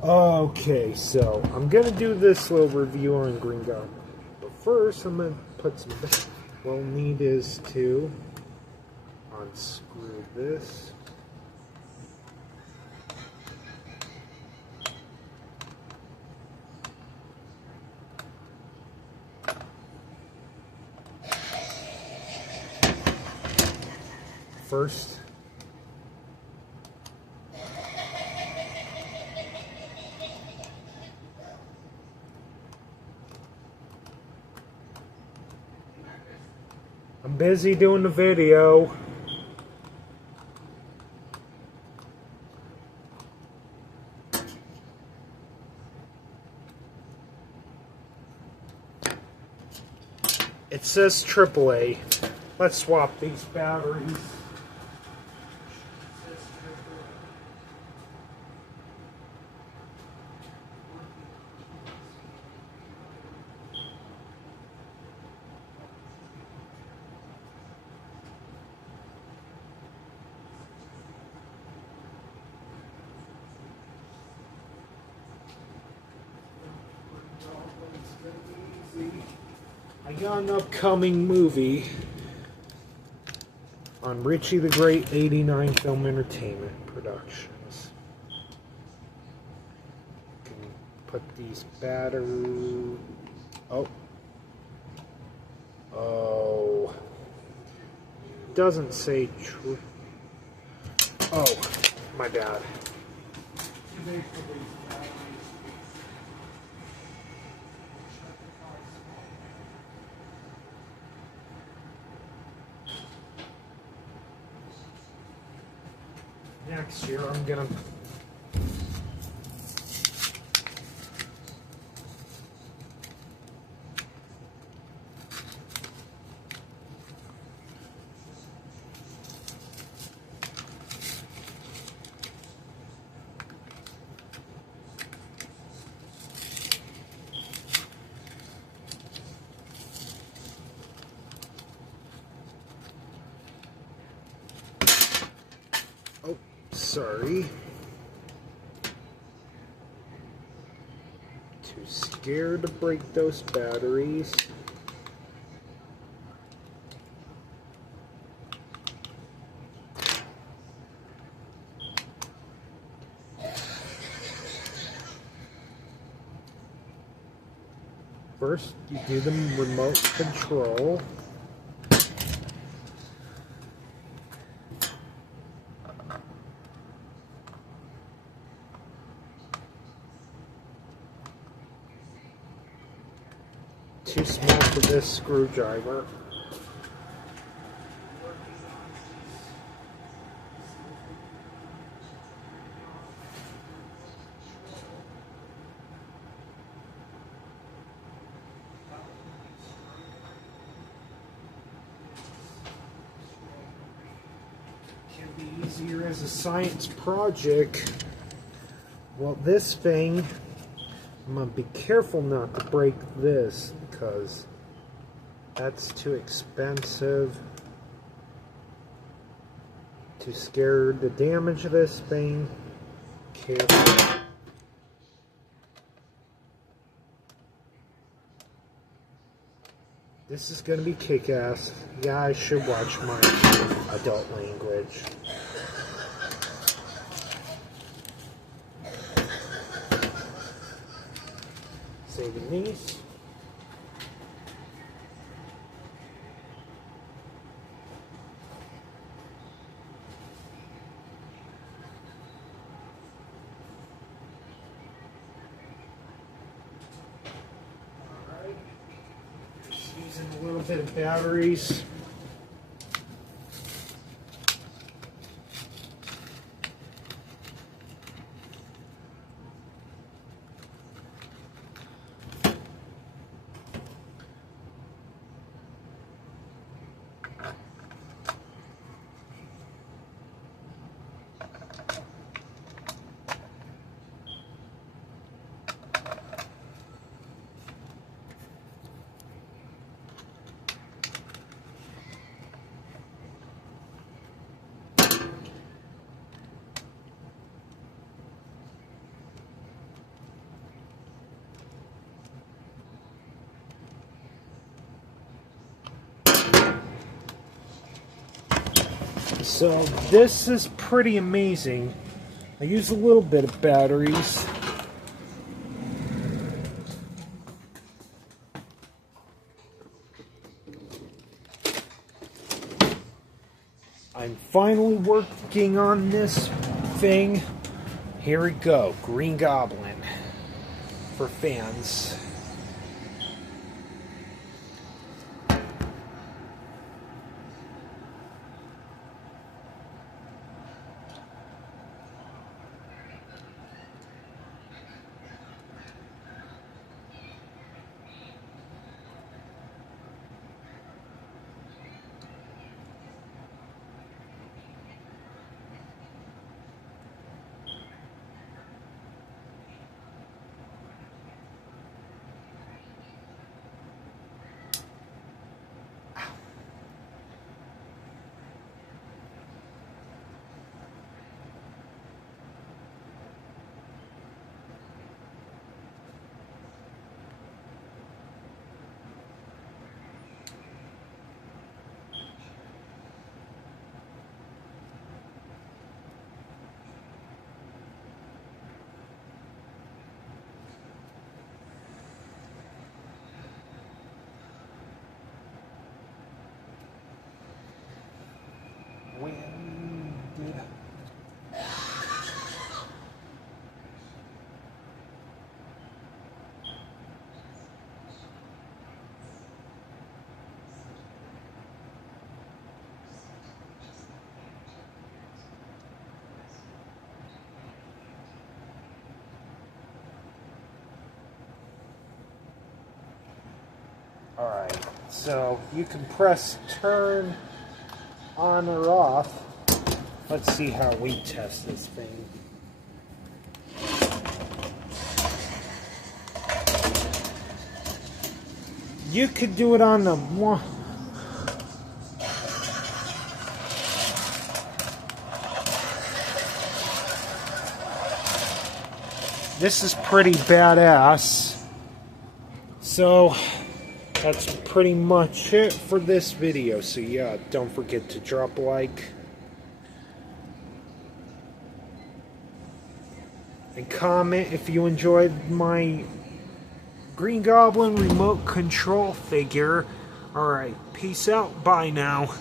Okay, so I'm gonna do this little review on Green Goblin. But first, I'm gonna put some. What we'll need is to unscrew this. First, I'm busy doing the video. It says AAA. Let's swap these batteries. I got an upcoming movie on Richie the Great 89 Film Entertainment Productions. Can put these batteries. Oh. Doesn't say true. Oh, my bad. Next year I'm gonna sorry. Too scared to break those batteries. First, you do the remote control. Too small for this screwdriver. Can be easier as a science project. Well, this thing, I'm going to be careful not to break this because that's too expensive. Too scared to damage this thing. Careful. This is going to be kick-ass. Yeah, I should watch my adult language. Saving these. Alright. Just using a little bit of batteries. So this is pretty amazing. I use a little bit of batteries. I'm finally working on this thing. Here we go, Green Goblin for fans. Alright, so you can press turn on or off. Let's see how we test this thing. You could do it on the one. This is pretty badass. So that's pretty much it for this video. So yeah, don't forget to drop a like and comment if you enjoyed my Green Goblin remote control figure. Alright, peace out, bye now.